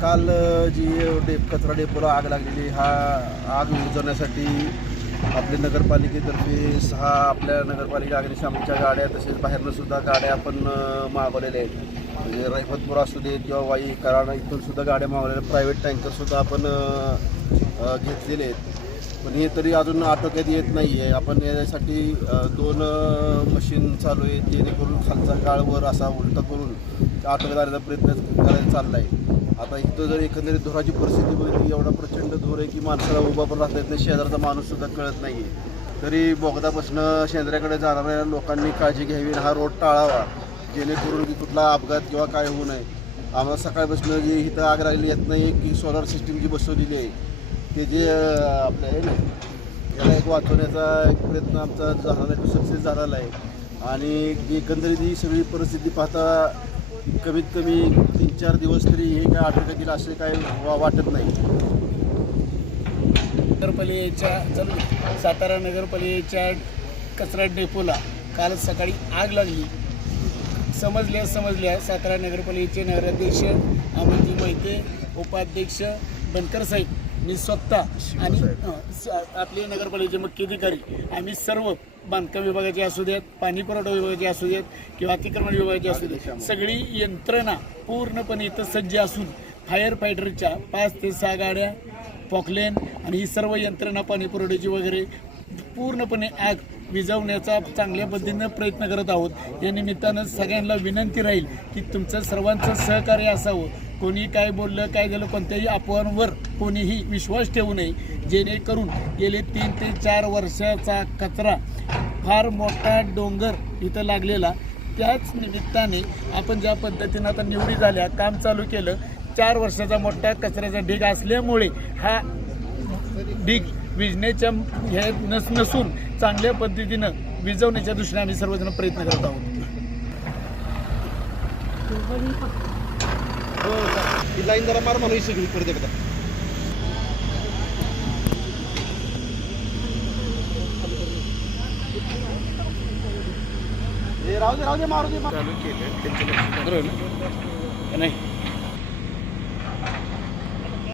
काल जी कचरा डेपोला आग लागलेली, हा आग विझवण्यासाठी आपल्या नगरपालिकेतर्फे 6 आपल्या नगरपालिका अग्निशामकच्या गाड्या, तसेच बाहेरनं सुद्धा गाड्या आपण मागवलेल्या आहेत. म्हणजे रहिमतपूर असू देत किंवा वाई कराड, इथून सुद्धा गाड्या मागवलेल्या, प्रायव्हेट टँकरसुद्धा आपण घेतलेले आहेत. पण हे तरी अजून आटोक्यात येत नाही आहे. आपण यासाठी 2 मशीन चालू आहेत, जेणेकरून खालचा गाळवर असा उलटा करून आटोक्यात आणण्याचा प्रयत्न करायला चालला आहे. आता इथं जर एकंदरीत धुराची परिस्थिती बघितली, एवढा प्रचंड धूर आहे की माणसाला उभा पण राहता येत नाही, शेजारचा माणूससुद्धा कळत नाही आहे. तरी बोगदापासून शेंद्र्याकडे जाणाऱ्या लोकांनी काळजी घ्यावी, हा रोड टाळावा, जेणेकरून की कुठला अपघात किंवा काय होऊ नये. आम्हाला सकाळपासून जी इथं आग लागली येत नाही की सोलार सिस्टीम जी बसवलेली आहे, ते जे आपलं आहे ना, याला एक वाचवण्याचा एक प्रयत्न आमचा झालेला आहे, तो सक्सेस झालेला आहे. आणि एकंदरीत ही सगळी परिस्थिती पाहता कमीत कमी 3-4 दिवस तरी हे काय आटोक्यात येईल असे काय वाटत नाही. सातारा नगरपालिकेच्या कचरा डेपोला काल सकाळी आग लागली. समजल्या सातारा नगरपालिकेचे नगराध्यक्ष अमनजी मोहिते, उपाध्यक्ष बनकर साहेब, मी स्वतः आणि आपले नगरपालिकेचे मुख्य अधिकारी, आम्ही सर्व बांधकाम विभागाचे असू देत, पाणी पुरवठा विभागाचे असू देत किंवा अतिक्रमण विभागाचे असू देत, सगळी यंत्रणा पूर्णपणे इथं सज्ज असून फायर फायटरच्या 5 ते 6 गाड्या, पॉकलेन आणि ही सर्व यंत्रणा पाणी पुरवठ्याची वगैरे पूर्णपणे आग विझवण्याचा चांगल्या पद्धतीनं प्रयत्न करत आहोत. या निमित्तानं सगळ्यांना विनंती राहील की तुमचं सर्वांचं सहकार्य असावं. कोणी काय बोललं, काय झालं, कोणत्याही अफवांवर कोणीही विश्वास ठेवू नये, जेणेकरून गेले 3 ते 4 वर्षाचा कचरा, फार मोठा डोंगर इथं लागलेला. त्याच निमित्ताने आपण ज्या पद्धतीनं आता निवडी झाल्या, काम चालू केलं, 4 वर्षाचा मोठा कचऱ्याचा ढीग असल्यामुळे हा ढीग विझण्याच्या हे नसून चांगल्या पद्धतीनं विझवण्याच्या दृष्टीने आम्ही सर्वजण प्रयत्न करत आहोत. ही लाईन जरा मार म्हणून सगळी परत एकदा. राहू दे मारू दे. चालू केलं त्यांच्या लक्षात नाही.